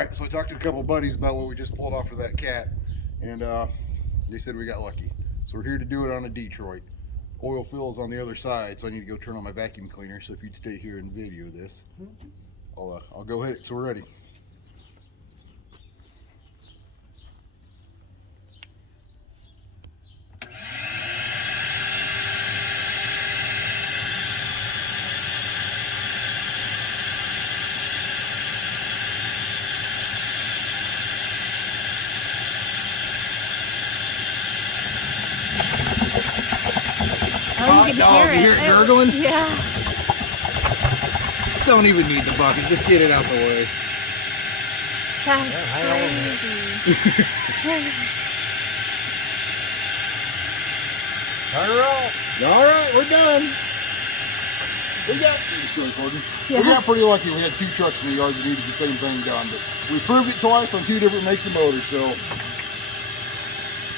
right, so I talked to a couple buddies about what we just pulled off of that cat, and they said we got lucky. So we're here to do it on a Detroit. Oil fill is on the other side, so I need to go turn on my vacuum cleaner. So if you'd stay here and video this, I'll go hit it. So we're ready. Oh, you can hear it gurgling? Yeah. Don't even need the bucket. Just get it out the way. That's crazy. Turn her off. All right, we're done. We got pretty lucky. We had 2 trucks in the yard that needed the same thing done, but we proved it twice on 2 different makes of motors. So